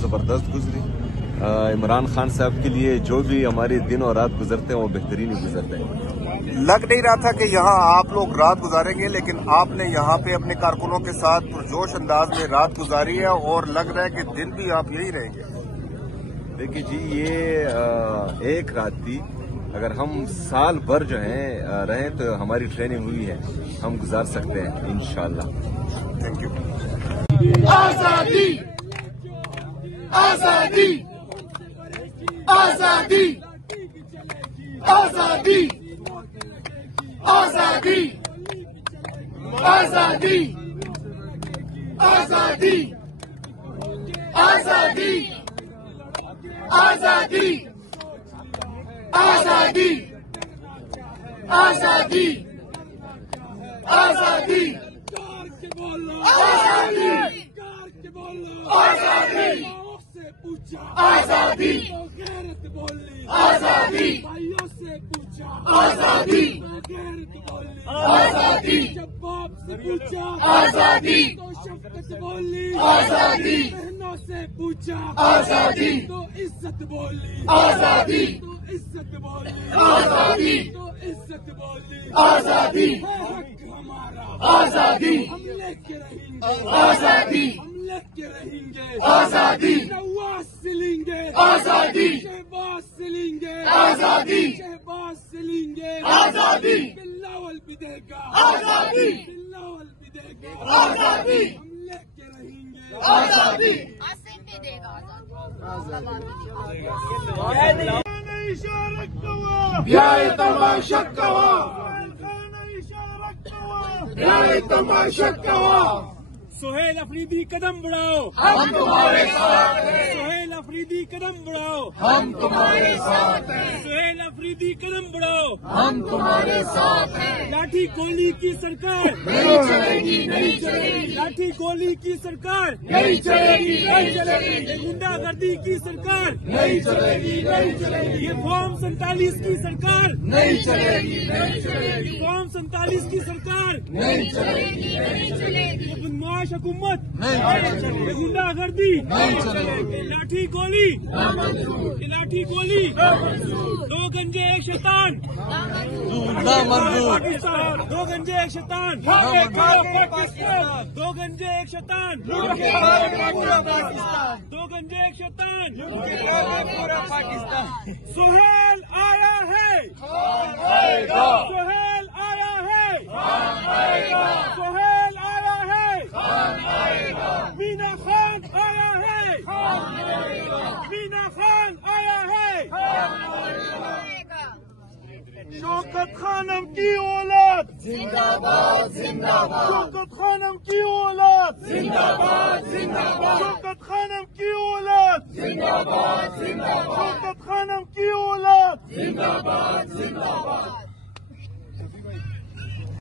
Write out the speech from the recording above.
زبردست گزری. عمران خان صاحب کے لیے جو بھی ہمارے دن اور رات گزرتے ہیں وہ بہترین ہی گزرتے ہیں. لگ نہیں رہا تھا کہ یہاں آپ لوگ رات گزاریں گے، لیکن آپ نے یہاں پہ اپنے کارکنوں کے ساتھ پرجوش انداز میں رات گزاری ہے اور لگ رہا ہے کہ دن بھی آپ یہی رہیں گے. دیکھیے جی، یہ ایک رات تھی. اگر ہم سال بھر جو ہیں رہیں تو ہماری ٹریننگ ہوئی ہے، ہم گزار سکتے ہیں انشاءاللہ. Thank you. آزادی آزادی آزادی آزادی آزادی آزادی آزادی آزادی آزادی آزادی آزادی آزادی آزادی آزادی آزادی آزادی آزادی آزادی بہنوں سے پوچھا آزادی تو عزت بولی آزادی تو عزت بولی آزادی تو عزت بولی آزادی حق ہمارا آزادی ہم لے کے رہیں گے آزادی ہم لے کے رہیں گے آزادی نواز سلیں گے آزادی شہباز سلیں گے آزادی شہباز سلیں گے آزادی بلاول بھی دے گا آزادی بلاول بھی دے گا آزادی ہم لے کے رہیں گے آزادی آسم بھی دے گا آزادی. بیائے تماشا کوا بیائے تماشا کوا سہیل افریدی قدم بڑھاؤ، ہم تمہارے ساتھ ہیں سہیل افریدی قدم بڑھاؤ، ہم تمہارے ساتھ ہیں سہیل افریدی قدم بڑھاؤ. ہم تمہارے ساتھ ہیں لاٹھی گولی کی سرکار نہیں چلے گی نہیں چلے گی لاٹھی گولی کی سرکار نہیں چلے گی نہیں چلے گی گنڈا گردی کی سرکار نہیں چلے گی نہیں چلے گی یہ فارم 47 کی سرکار نہیں چلے گی نہیں چلے گی فارم 47 کی سرکار نہیں چلے گی نہیں چلے گی یہ بدماش حکومت نہیں چلے گی یہ گنڈا گردی نہیں چلے گی یہ لاٹھی گولی یہ لاٹھی گولی دو گنجے ایک شیطان پاکستان دو گنجے ایک شیطان دو گنجے ایک شیطان دو گنجے ایک شیطان سہیل آیا ہے سہیل آیا ہے سہیل آیا ہے مینا خان آیا ہے مینا خان آیا ہے شوکت خانم کی اولاد زندہ باد زندہ باد شوکت خانم کی اولاد زندہ باد زندہ باد شوکت خانم کی اولاد زندہ باد زندہ باد شوکت خانم کی اولاد زندہ باد زندہ باد